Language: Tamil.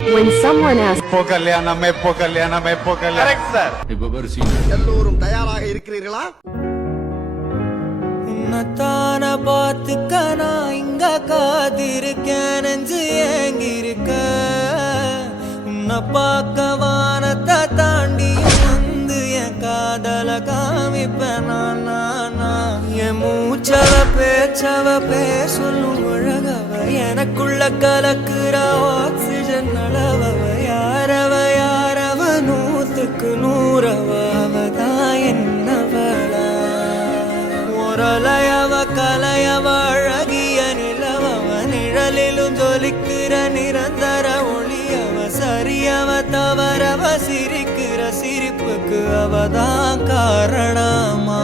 When someone asks, எப்போ கல்யாணம் எப்போ கல்யாணம் எப்போ கல்யாணம் எல்லோரும் தயாராக இருக்கிறீர்களா? உன்னத்தான பார்த்துக்க நான் இங்க காத்திருக்கேன், நெஞ்சு ஏங்கிருக்க. உன்னை பார்க்க வானத்தை தாண்டியும் வந்து என் காதல காமிப்பேன் நான். என் மூச்சவ பேச்சவ பேசலும் அழகவ, எனக்குள்ள கலக்குற ஆக்சிஜன் அளவவ. யாரவ நூத்துக்கு நூறவ, அவதான் என்னவளா. ஒரலையவ கலையவ அழகிய நிலவவ, நிழலிலும் ஜொலிக்கிற நிரந்தர ஒளியவ. சரியவ தவறவ சிரிக்கிற சிரிப்புக்கு அவதான் காரணமா.